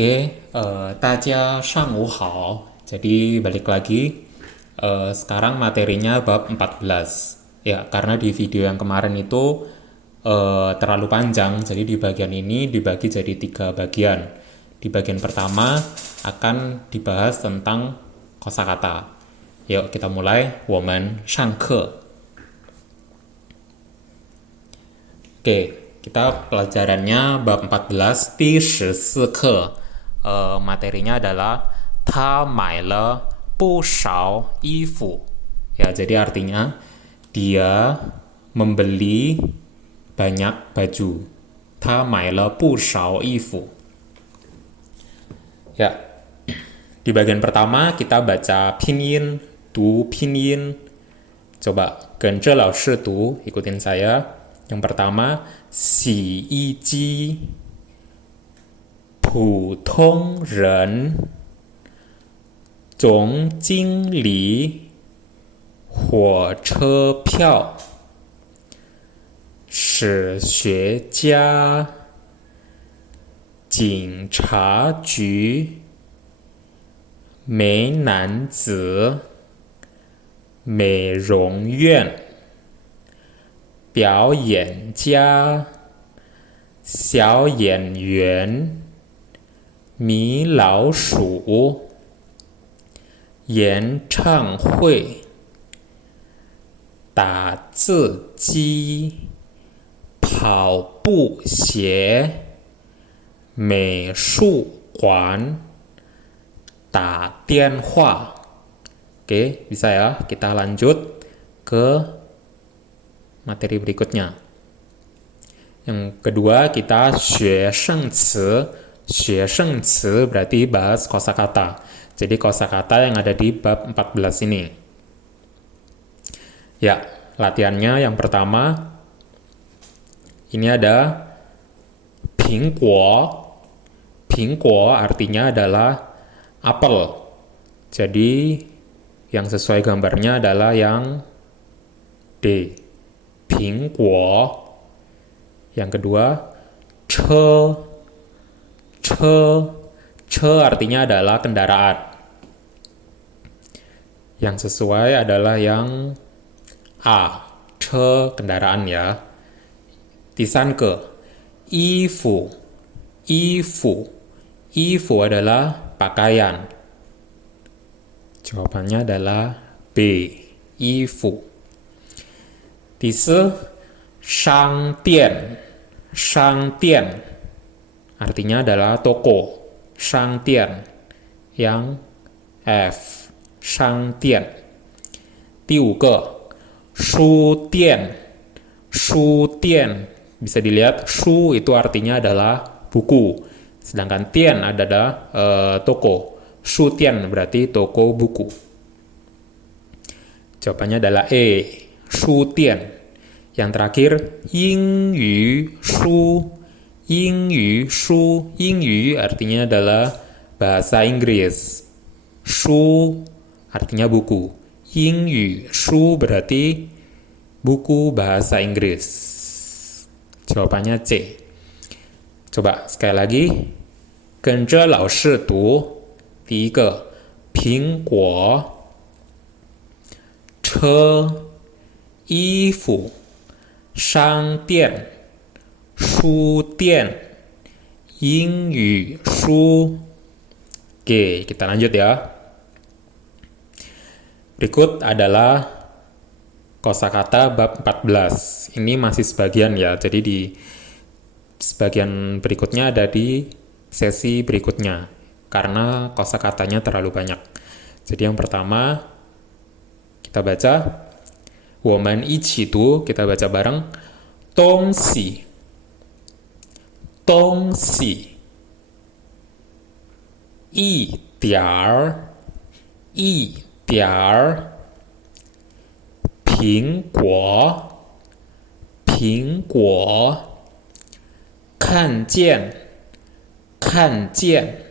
Oke, 大家上午好. Jadi balik lagi. Sekarang materinya bab 14. Ya, karena di video yang kemarin itu terlalu panjang, jadi di bagian ini dibagi jadi 3 bagian. Di bagian pertama akan dibahas tentang kosakata. Yuk kita mulai. 我们上课. Oke, kita pelajarannya bab 14 di 14课. Materinya adalah 他买了不少衣服. Ya, jadi artinya dia membeli banyak baju. 他买了不少衣服. Ya, di bagian pertama kita baca pinyin, du pinyin. Coba 跟着老师读, ikutin saya. Yang pertama, 洗衣机, 普通人, 总经理, 火车票, 史学家, 警察局, 美男子, 美容院, 表演家, 小演员, 米老鼠, 演唱会, 打字机, 跑步鞋, 美术馆, 打电话. Oke, bisa ya? Kita lanjut ke materi berikutnya. Yang kedua kita 学生词. 学生词 berarti bahas kosakata. Jadi kosakata yang ada di bab 14 ini. Ya, latihannya yang pertama ini ada 苹果. 苹果artinya adalah apel. Jadi yang sesuai gambarnya adalah yang D. 苹果. Yang kedua, 车. 车. 车 artinya adalah kendaraan. Yang sesuai adalah yang A. 车 kendaraan ya. 第三个, 衣服. 衣服. 衣服 adalah pakaian. Jawabannya adalah B. 衣服. 第四, 商店. 商店 artinya adalah toko. 商店 yang F. 商店. 第五个, 书店. 书店 bisa dilihat, 书 itu artinya adalah buku. Sedangkan tian adalah toko. 书店 berarti toko buku. Jawabannya adalah E. 书店. Yang terakhir, 英语书. 英语书. 英语 artinya adalah bahasa Inggris. 书 artinya buku. 英语书 berarti buku bahasa Inggris. Jawabannya C. Coba sekali lagi. 跟着老师读. 第一个, 苹果, 车, 衣服, 商店, 书店, 英语书. Oke, kita lanjut ya. Berikut adalah kosakata bab 14. Ini masih sebagian ya. Jadi di sebagian berikutnya ada di sesi berikutnya. Karena kosakatanya terlalu banyak. Jadi yang pertama kita baca 我们一起读, kita baca bareng. 东西. 东西. 一点儿. 一点儿. 苹果. 苹果. 看见. 看见.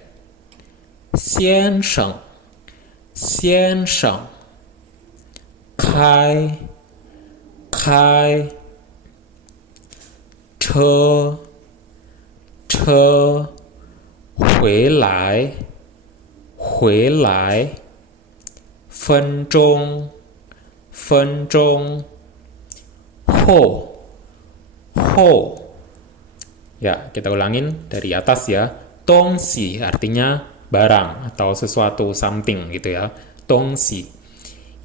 先生. 先生. 开. 开. 车. 车.回来回来分钟分钟后后ya kita ulangin dari atas ya tongxi artinya barang atau sesuatu something gitu ya tongxi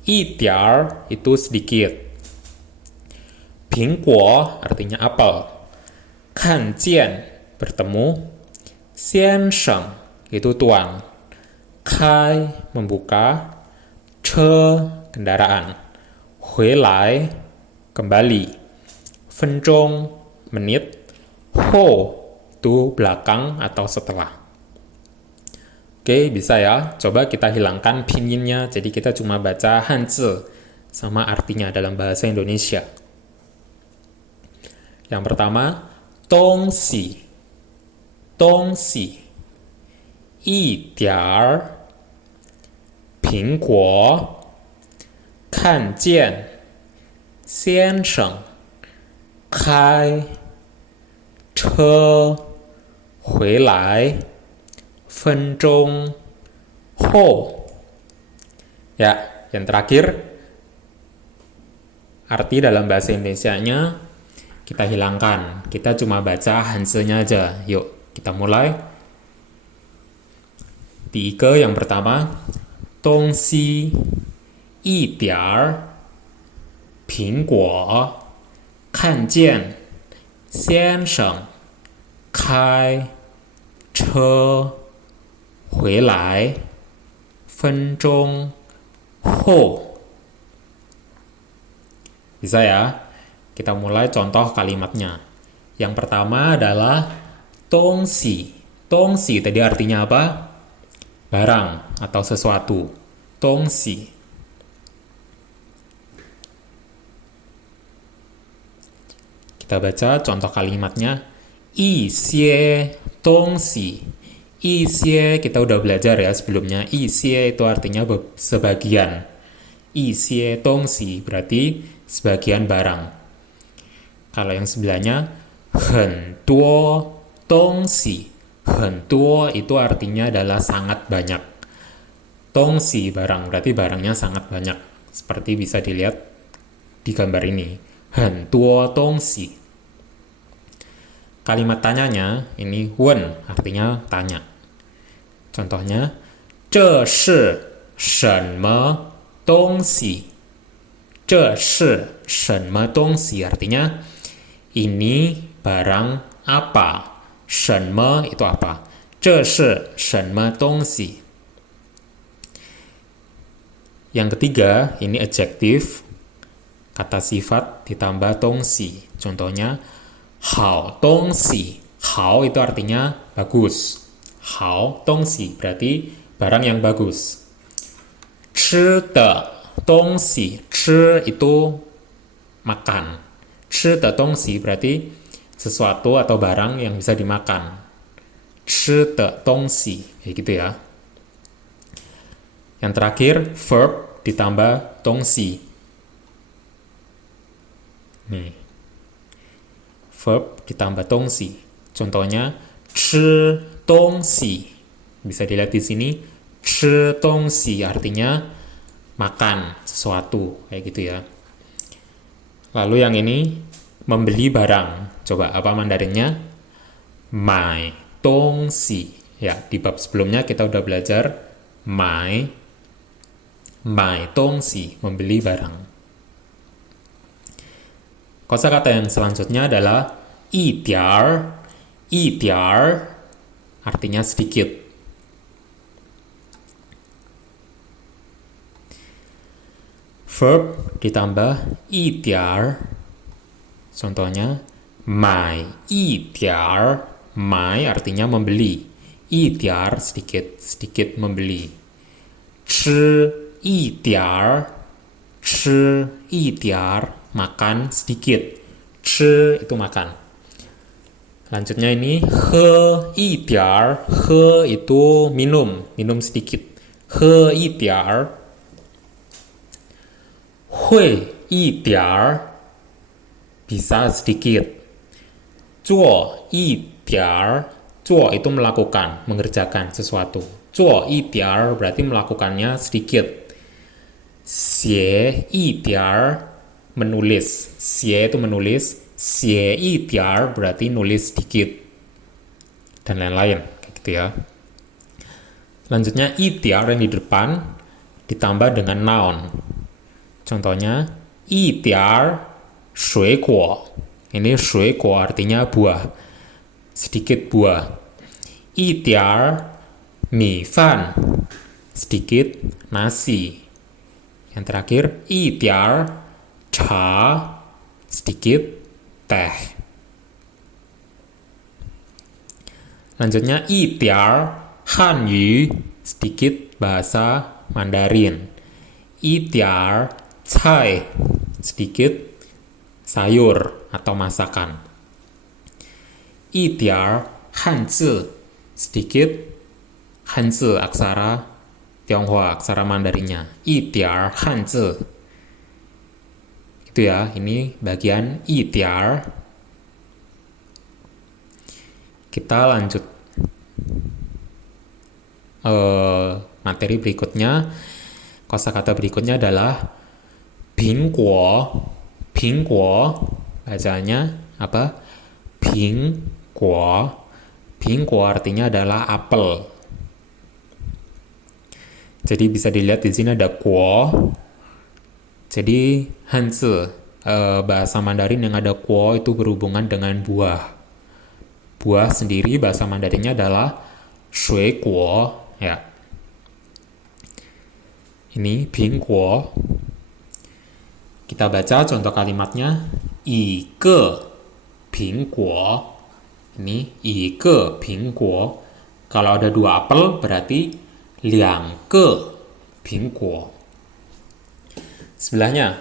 idiar itu sedikit pingguo artinya apel kanjian bertemu xiansheng itu tuan kai membuka che kendaraan huilai kembali fenzhong menit ho itu belakang atau setelah. Oke, bisa ya. Coba kita hilangkan pinginnya, jadi kita cuma baca hanzi sama artinya dalam bahasa Indonesia. Yang pertama, tongxi. Tongxi. Yi diar. Pingguo. Kan jian. Xian sheng. Kai. 车回来分钟后 ya yang terakhir arti dalam bahasa Indonesianya kita hilangkan kita cuma baca hanzinya aja yuk kita mulai di yang pertama tongxi yi diar pingguo kan jian先生开车回来分钟后 bisa ya kita mulai contoh kalimatnya yang pertama adalah tongxi tongxi tadi artinya apa? Barang atau sesuatu tongxi kita baca contoh kalimatnya isie tongxi isie kita udah belajar ya sebelumnya isie itu artinya sebagian isie tongxi berarti sebagian barang kalau yang sebelahnya很多东西很多itu artinya adalah sangat banyak tongxi barang berarti barangnya sangat banyak seperti bisa dilihat di gambar ini 很多东西 kalimat tanyanya ini 问 artinya tanya contohnya 这是什么东西这是什么东西 artinya ini barang apa 什么 itu apa 这是什么东西 yang ketiga ini adjektif kata sifat ditambah tongxi. Contohnya, hao tongxi. Hao itu artinya bagus. Hao tongxi berarti barang yang bagus. Chi de tongxi. Chi itu makan. Chi de tongxi berarti sesuatu atau barang yang bisa dimakan. Chi de tongxi. Kayak gitu ya. Yang terakhir, verb ditambah tongxi. Nih. Verb ditambah tongxi. Contohnya 吃东西. Bisa dilihat di sini 吃东西 artinya makan sesuatu kayak gitu ya. Lalu yang ini membeli barang. Coba apa Mandarinnya? Mai tongxi. Ya, di bab sebelumnya kita udah belajar mai tongxi, membeli barang. Kosakata yang selanjutnya adalah idiar. Idiar artinya sedikit. Verb ditambah idiar. Contohnya mai idiar. Mai artinya membeli. Idiar sedikit, sedikit membeli. Chi idiar. Chi idiar makan sedikit. Chi itu makan. Lanjutnya ini he idiar. He itu minum, minum sedikit. He idiar. Hui idiar bisa sedikit. Zuo idiar Zuo itu melakukan, mengerjakan sesuatu. Zuo yi dier berarti melakukannya sedikit. Xie yi dier menulis. Xie itu menulis. Xie yi dier berarti nulis sedikit. Dan lain-lain. Kayak gitu ya. Selanjutnya yi dier yang di depan ditambah dengan noun. Contohnya, yi dier shui guo. Ini shui guo artinya buah. Sedikit buah. Yi dier mi fan. Sedikit nasi. Yang terakhir, yi dier cha. Sedikit teh. Lanjutnya, yi dier hanyu. Sedikit bahasa Mandarin. Yi dier cai. Sedikit sayur atau masakan. Yi dier hanzi. Sedikit hanzi, aksara Tionghoa, aksara Mandarinnya. Yi dier hanzi. Itu ya, ini bagian yi dier. Kita lanjut materi berikutnya. Kosakata berikutnya adalah pingguo. Pingguo bacanya apa? Pingguo. Pingguo artinya adalah apel. Jadi bisa dilihat di sini ada guo. Jadi hanzi, bahasa Mandarin yang ada guo itu berhubungan dengan buah. Buah sendiri bahasa Mandarinnya adalah shui guo. Ya. Ini pingguo. Kita baca contoh kalimatnya. Yi ge pingguo. Ini yi ge pingguo. Kalau ada 2 apel berarti liang ge pingguo. Sebelahnya,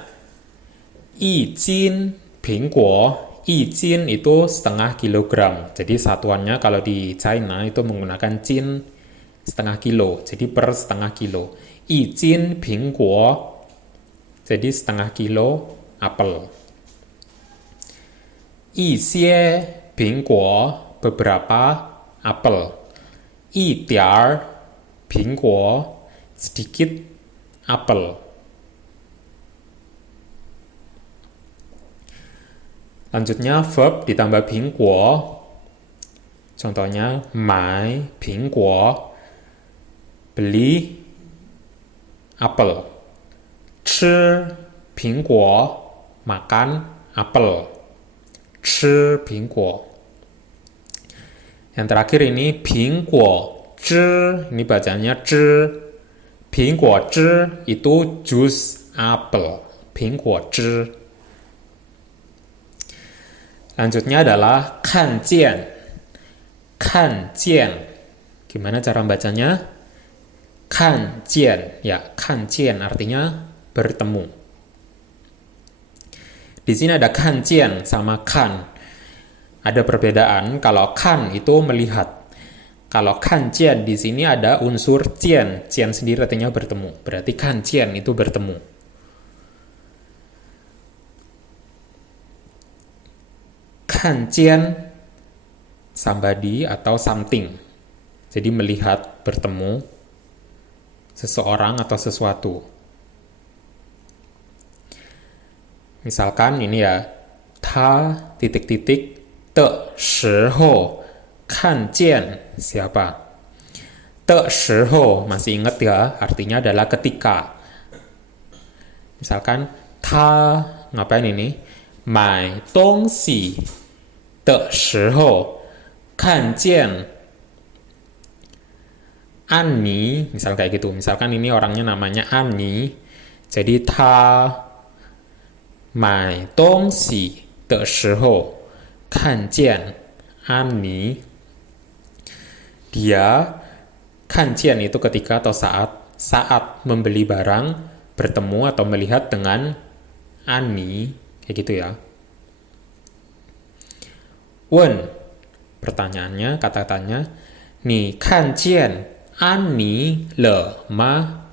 yi jin pingguo. Yi jin itu setengah kilogram. Jadi satuannya kalau di China itu menggunakan jin setengah kilo. Jadi per setengah kilo. Yi jin pingguo. Jadi setengah kilo apel. Yi xie pingguo, beberapa apel. Yi dier pingguo, sedikit apel. Lanjutnya verb ditambah pingguo. Contohnya mai pingguo, beli apel. Chi pingguo, makan apel. Chi pingguo. Yang terakhir ini pingguo zhi, ini bacanya zhi. Pingguo zhi itu jus apel. Pingguo zhi. Lanjutnya adalah kan jian. Kan jian. Gimana cara bacanya? Kan jian. Ya, kan jian artinya bertemu. Di sini ada kan jian sama kan. Ada perbedaan. Kalau kan itu melihat. Kalau kan jian di sini ada unsur jian. Jian sendiri artinya bertemu. Berarti kan jian itu bertemu. Kan jian somebody atau something. Jadi melihat, bertemu seseorang atau sesuatu. Misalkan ini ya, ta titik-titik de shihou kan jian siapa? De shihou, masih ingat ya, artinya adalah ketika. Misalkan ta, ngapain ini? Mai dongxi de shihou kan jian Annie, misal kayak gitu. Misalkan ini orangnya namanya Annie, jadi ta买东西的时候看见安妮. Dia kan jian itu ketika atau saat membeli barang, bertemu atau melihat dengan Annie, kayak gitu ya. Wen, pertanyaannya, kata-katanya, ni kan jian Annie le ma?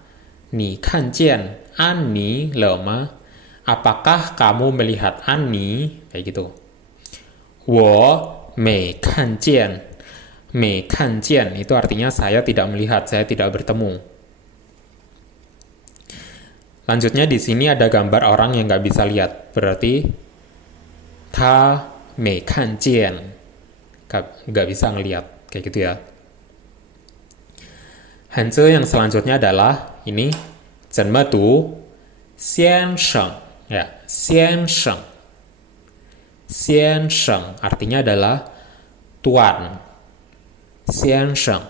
Ni kan jian Annie le ma? Apakah kamu melihat Annie? Kayak gitu. 我没看见没看见 itu artinya saya tidak melihat, saya tidak bertemu. Lanjutnya di sini ada gambar orang yang nggak bisa lihat, berarti 他没看见, nggak bisa ngelihat, kayak gitu ya. Hanzi yang selanjutnya adalah ini 怎么读先生 ya, 先生 先生 artinya adalah tuan, 先生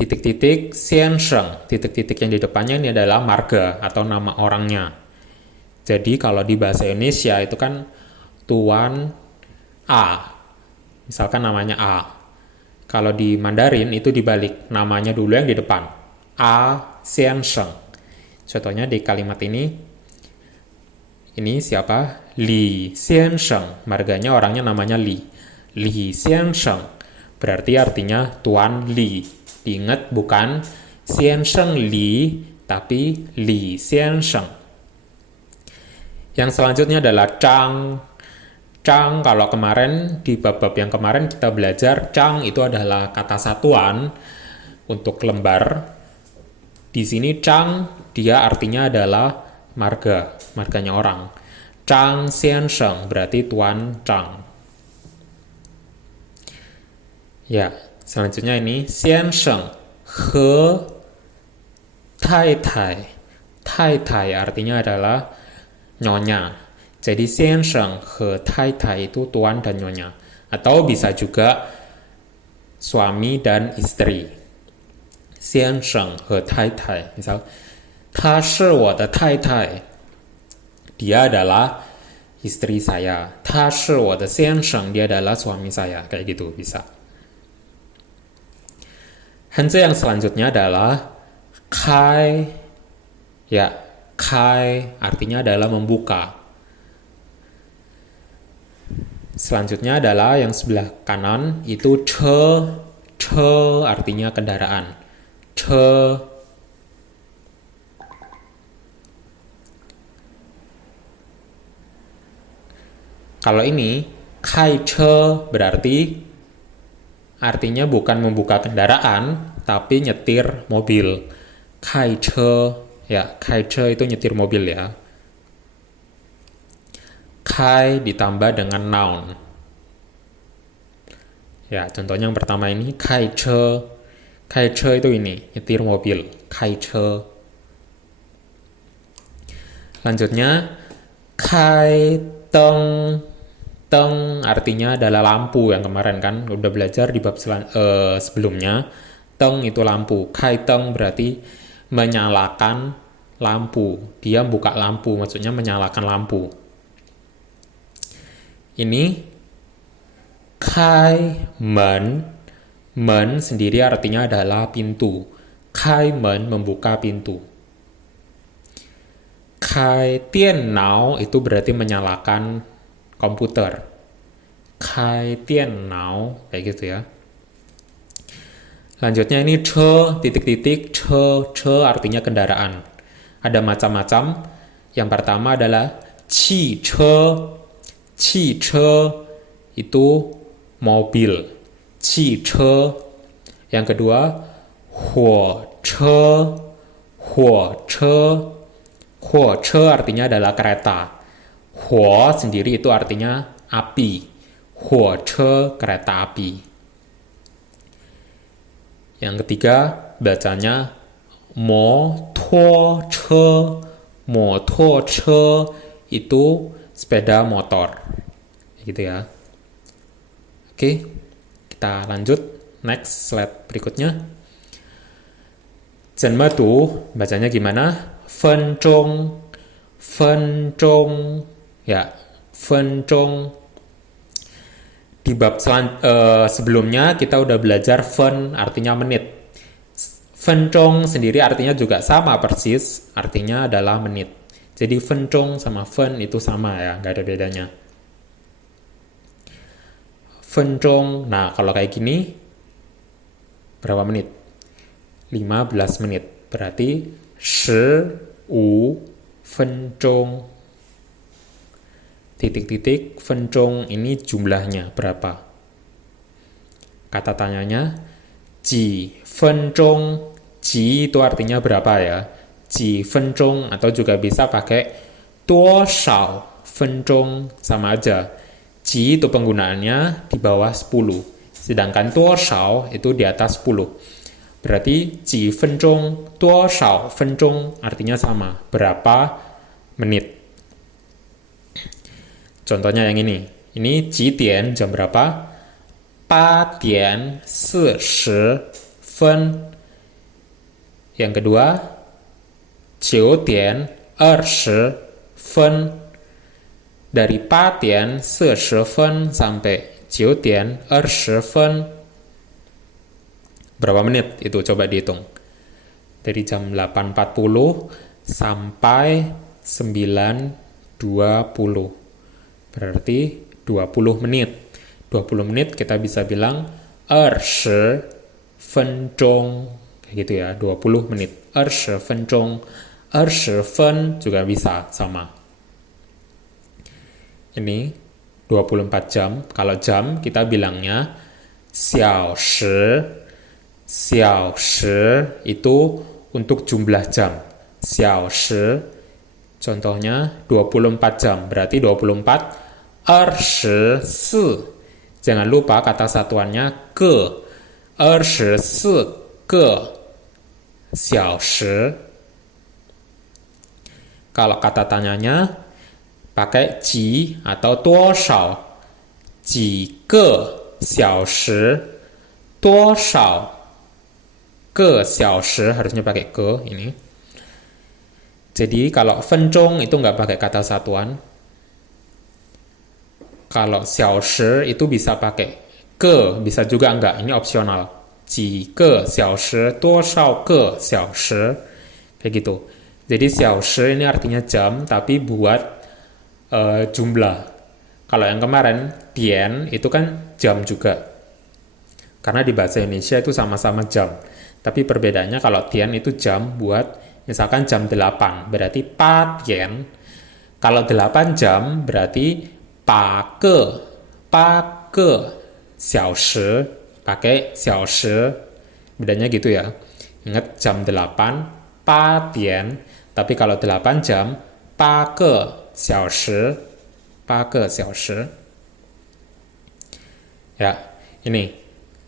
titik-titik 先生 titik-titik yang di depannya ini adalah marga atau nama orangnya. Jadi kalau di bahasa Indonesia itu kan tuan A, misalkan namanya A. Kalau di Mandarin itu dibalik, namanya dulu yang di depan, A 先生. Contohnya di kalimat ini siapa? Li 先生, marganya orangnya namanya Li. Li 先生 berarti artinya Tuan Li. Diingat bukan 先生 Li, tapi Li 先生. Yang selanjutnya adalah Zhang. Zhang, kalau kemarin di bab-bab yang kemarin kita belajar, Zhang itu adalah kata satuan untuk lembar. Di sini Zhang dia artinya adalah marga, marganya orang. Zhang Xiansheng berarti Tuan Zhang. Ya, selanjutnya ini Xiansheng he Tai Tai. Tai Tai artinya adalah nyonya. Jadi Xiansheng he Tai Tai itu tuan dan nyonya. Atau bisa juga suami dan istri. Xiansheng he Tai Tai. Misal, 她是我的太太. Dia adalah istri saya. 他是我的先生, dia adalah suami saya. Kayak gitu bisa. Hanzi yang selanjutnya adalah kai. Ya, kai artinya adalah membuka. Selanjutnya adalah yang sebelah kanan itu che. Che artinya kendaraan. Che. Kalau ini kai che berarti artinya bukan membuka kendaraan, tapi nyetir mobil. Kai che, ya, kai che itu nyetir mobil ya. Kai ditambah dengan noun. Ya, contohnya yang pertama ini kai che. Kai che itu ini, nyetir mobil. Kai che. Lanjutnya kai teng. Teng artinya adalah lampu yang kemarin kan udah belajar di bab sebelumnya. Teng itu lampu. Kai teng berarti menyalakan lampu. Dia buka lampu, maksudnya menyalakan lampu. Ini kai men. Men sendiri artinya adalah pintu. Kai men membuka pintu. Kai tian nao itu berarti menyalakan komputer. Kai tian nao, kayak gitu ya. Lanjutnya ini che, titik-titik, che artinya kendaraan. Ada macam-macam. Yang pertama adalah qi che. Qi che itu mobil. Qi che. Yang kedua, huo che. Huo che. Huo che artinya adalah kereta. Huo sendiri itu artinya api. Huo che kereta api. Yang ketiga bacanya mo tuo che. Mo tuo che itu sepeda motor. Gitu ya. Oke, kita lanjut. Next slide berikutnya. Zhenme du bacanya gimana? Fen zhong. Fen zhong. Ya, fen zhong. Di bab sebelumnya kita udah belajar fen artinya menit. Fen zhong sendiri artinya juga sama persis, artinya adalah menit. Jadi fen zhong sama fen itu sama ya, nggak ada bedanya. Fen zhong, nah kalau kayak gini berapa menit? 15 menit. Berarti 15分钟. Titik-titik, 分钟ini jumlahnya berapa? Kata tanyanya, ji fen zhong. Ji itu artinya berapa ya? Ji fen zhong, atau juga bisa pakai duo shao fen zhong, sama aja. Ji itu penggunaannya di bawah 10, sedangkan duo shao itu di atas 10. Berarti ji fen zhong, duo shao fen zhong artinya sama, berapa menit. Contohnya yang ini. Ini ji dian, jam berapa? 8 dian 40 分. Yang kedua, 9点20分. Dari 8 点40分 sampai 9点20分. Berapa menit? Itu coba dihitung. Dari jam 8.40 sampai 9.20. Berarti 20 menit. 20 menit kita bisa bilang 20分钟. Kayak gitu ya, 20 menit. 20分钟. 20分juga bisa, sama. Ini 24 jam. Kalau jam kita bilangnya 小时. 小时itu untuk jumlah jam. 小时 contohnya 24 jam. Berarti 24 24. Jangan lupa kata satuannya ke. 24个小时. Kalau kata tanyanya pakai ji atau 多少 几个小时 多少 个小时, harusnya pakai ke ini. Jadi kalau 分钟 itu nggak pakai kata satuan. Kalau 小时 itu bisa pakai ke, bisa juga enggak, ini opsional. 几个小时多少个小时, kayak gitu. Jadi 小时 ini artinya jam, tapi buat jumlah. Kalau yang kemarin, dian, itu kan jam juga. Karena di bahasa Indonesia itu sama-sama jam. Tapi perbedaannya kalau dian itu jam buat, misalkan jam 8, berarti 8 dian. Kalau 8 jam, berarti 8个小时, pakai 小时. Bedanya gitu ya. Ingat jam 8, 8 dian. Tapi kalau 8 jam, 8个小时. 8个小时. Ya, ini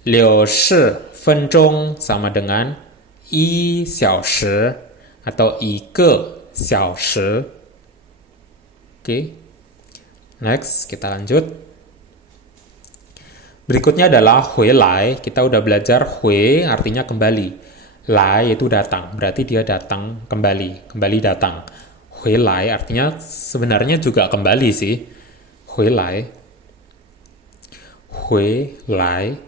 60分钟 sama dengan 1小时 atau 1个小时. Oke. Next, kita lanjut. Berikutnya adalah hui lai. Kita udah belajar hui artinya kembali. Lai itu datang, berarti dia datang kembali, kembali datang. Hui lai artinya sebenarnya juga kembali sih. Hui lai. Hui lai.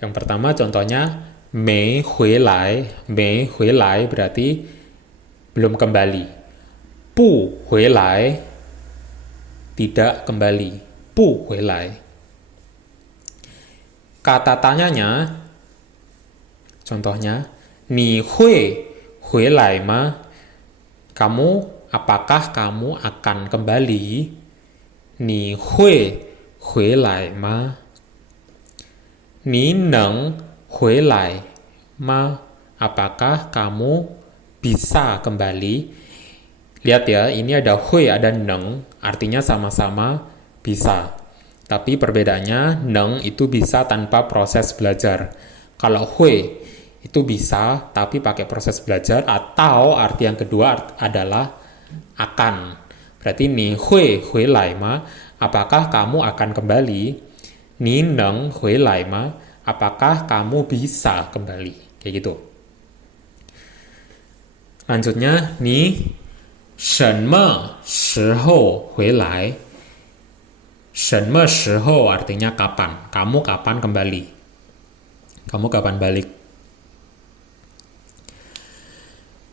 Yang pertama contohnya mei hui lai. Mei hui lai berarti belum kembali. Bu hui lai, tidak kembali. Bu hui lai. Kata tanyanya, contohnya, ni hui hui lai ma? Kamu, apakah kamu akan kembali? Ni hui hui lai ma? Ni neng hui lai ma? Apakah kamu bisa kembali? Lihat ya, ini ada hui, ada neng, artinya sama-sama bisa. Tapi perbedaannya, neng itu bisa tanpa proses belajar. Kalau hui itu bisa, tapi pakai proses belajar, atau arti yang kedua adalah akan. Berarti ni hui hui lai ma? Apakah kamu akan kembali? Ni neng hui lai ma? Apakah kamu bisa kembali? Kayak gitu. Lanjutnya, ni 什么时候回来? 什么时候 artinya kapan. Kamu kapan kembali? Kamu kapan balik?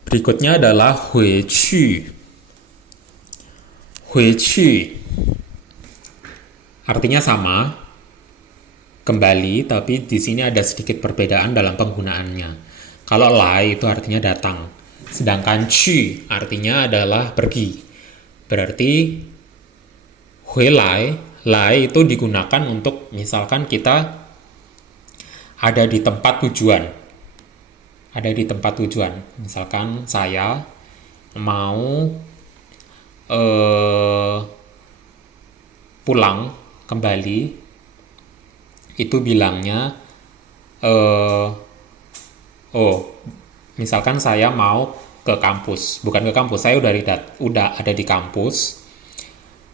Berikutnya adalah 回去. 回去 artinya sama, kembali, tapi di sini ada sedikit perbedaan dalam penggunaannya. Kalau lai itu artinya datang, sedangkan qu artinya adalah pergi. Berarti hui lai, lai itu digunakan untuk misalkan kita ada di tempat tujuan. Ada di tempat tujuan. Misalkan saya mau pulang kembali, itu bilangnya misalkan saya mau ke kampus, bukan ke kampus, saya udah ada di kampus.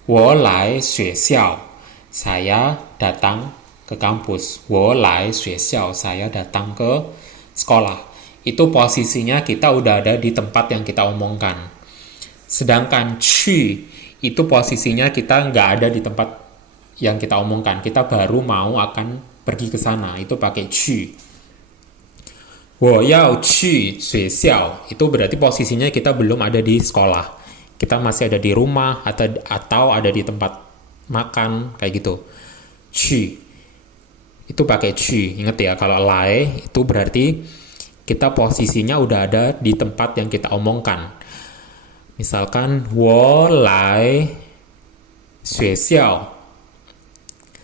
我来学校, saya datang ke kampus. 我来学校, saya datang ke sekolah. Itu posisinya kita udah ada di tempat yang kita omongkan. Sedangkan 去 itu posisinya kita nggak ada di tempat yang kita omongkan. Kita baru mau akan pergi ke sana. Itu pakai 去. 我要去学校, itu berarti posisinya kita belum ada di sekolah. Kita masih ada di rumah atau ada di tempat makan, kayak gitu. 去 itu pakai 去. Ingat ya, kalau 来 itu berarti kita posisinya udah ada di tempat yang kita omongkan. Misalkan 我来学校,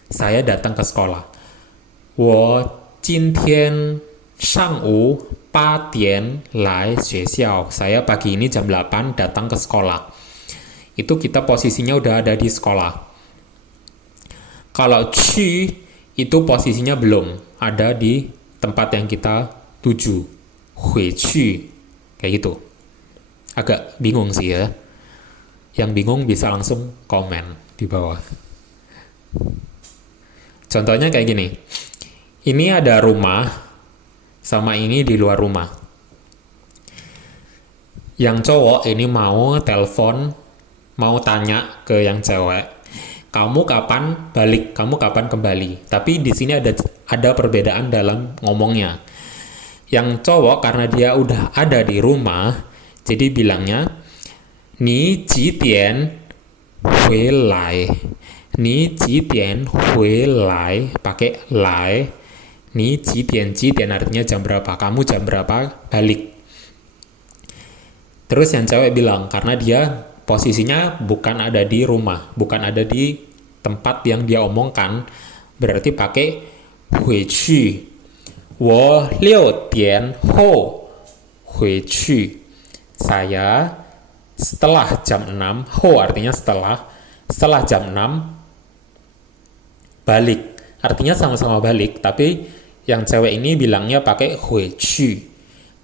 saya datang ke sekolah. 我今天上午8点来学校, saya pagi ini jam 8 datang ke sekolah. Itu kita posisinya udah ada di sekolah. Kalau 去 itu posisinya belum ada di tempat yang kita tuju. 回去, kayak gitu. Agak bingung sih ya. Yang bingung bisa langsung komen di bawah. Contohnya kayak gini. Ini ada rumah, sama ini di luar rumah. Yang cowok ini mau telepon, mau tanya ke yang cewek, kamu kapan balik, kamu kapan kembali. Tapi di sini ada perbedaan dalam ngomongnya. Yang cowok karena dia udah ada di rumah, jadi bilangnya, 你几点回来? 你几点回来? Pakai 来. 你几点 artinya jam berapa, kamu jam berapa balik. Terus yang cewek bilang, karena dia posisinya bukan ada di rumah, bukan ada di tempat yang dia omongkan, berarti pakai 回去. 我6点后回去. Saya setelah jam 6, 后 artinya setelah jam 6 balik. Artinya sama-sama balik, tapi yang cewek ini bilangnya pakai 回去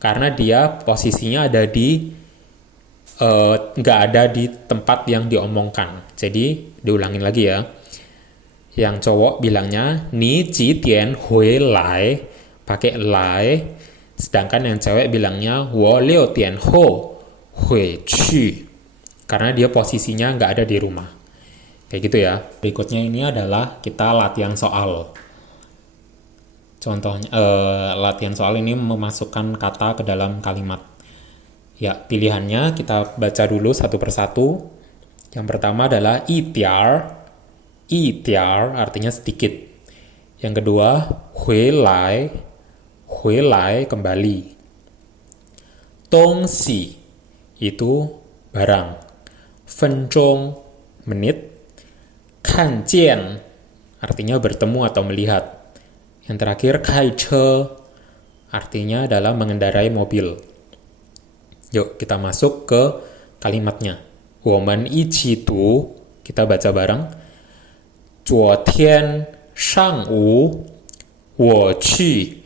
karena dia posisinya ada di nggak ada di tempat yang diomongkan. Jadi diulangin lagi ya. Yang cowok bilangnya 你几点回来, pakai 来, sedangkan yang cewek bilangnya 我6点后回去karena dia posisinya nggak ada di rumah. Kayak gitu ya. Berikutnya ini adalah kita latihan soal. Contohnya, latihan soal ini memasukkan kata ke dalam kalimat. Ya, pilihannya kita baca dulu satu persatu. Yang pertama adalah 一点儿, 一点儿 artinya sedikit. Yang kedua, 回来, 回来kembali. 东西 itu barang. 分钟 menit. 看见 artinya bertemu atau melihat. Yang terakhir, 开车 artinya adalah mengendarai mobil. Yuk, kita masuk ke kalimatnya. 我们一起读, kita baca bareng. 昨天上午我去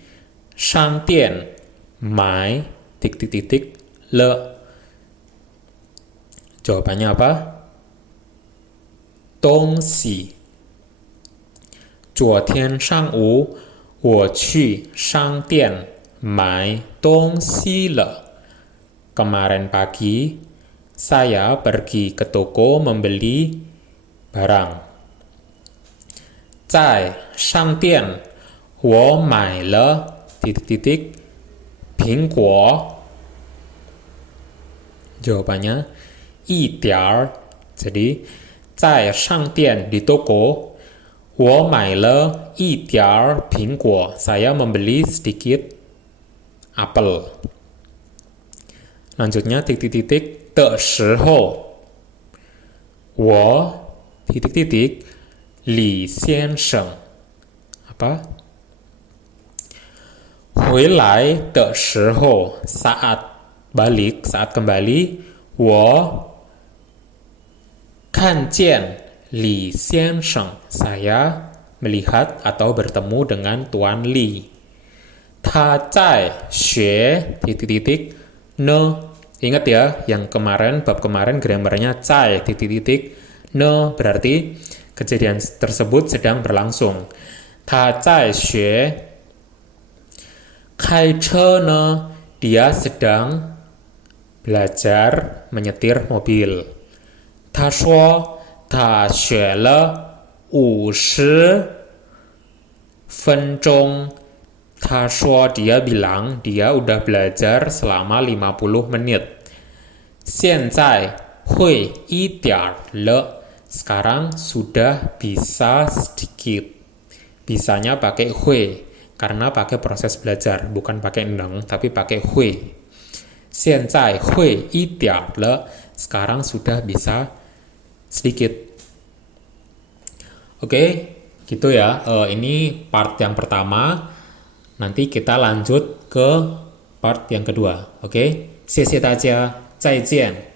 商店买 了. Jawabannya apa? 东西. 昨天上午我去商店买东西了. Kemarin pagi saya pergi ke toko membeli barang. 在商店我买了 苹果. Jawabannya 一点儿. Jadi 在商店 di toko, 我买了一点儿苹果. Saya membeli sedikit apel. Lanjutnya 的时候我李先生 apa? 回来的时候 saat balik, saat kembali 我看见李先生 saya melihat atau bertemu dengan Tuan Li. 他在学 titik-titik ne. Ingat ya, yang kemarin, bab kemarin grammarnya 在 titik-titik ne berarti kejadian tersebut sedang berlangsung. 他在学开车呢, dia sedang belajar menyetir mobil. 他说他学了50分钟. 他说 dia bilang dia udah belajar selama 50 menit. 现在会一点了. Sekarang sudah bisa sedikit. Bisanya pakai hui karena pakai proses belajar, bukan pakai neng tapi pakai hui. 现在会一点了. Sekarang sudah bisa sedikit. Oke, gitu ya. Ini part yang pertama. Nanti kita lanjut ke part yang kedua. Oke, 谢谢大家，再见。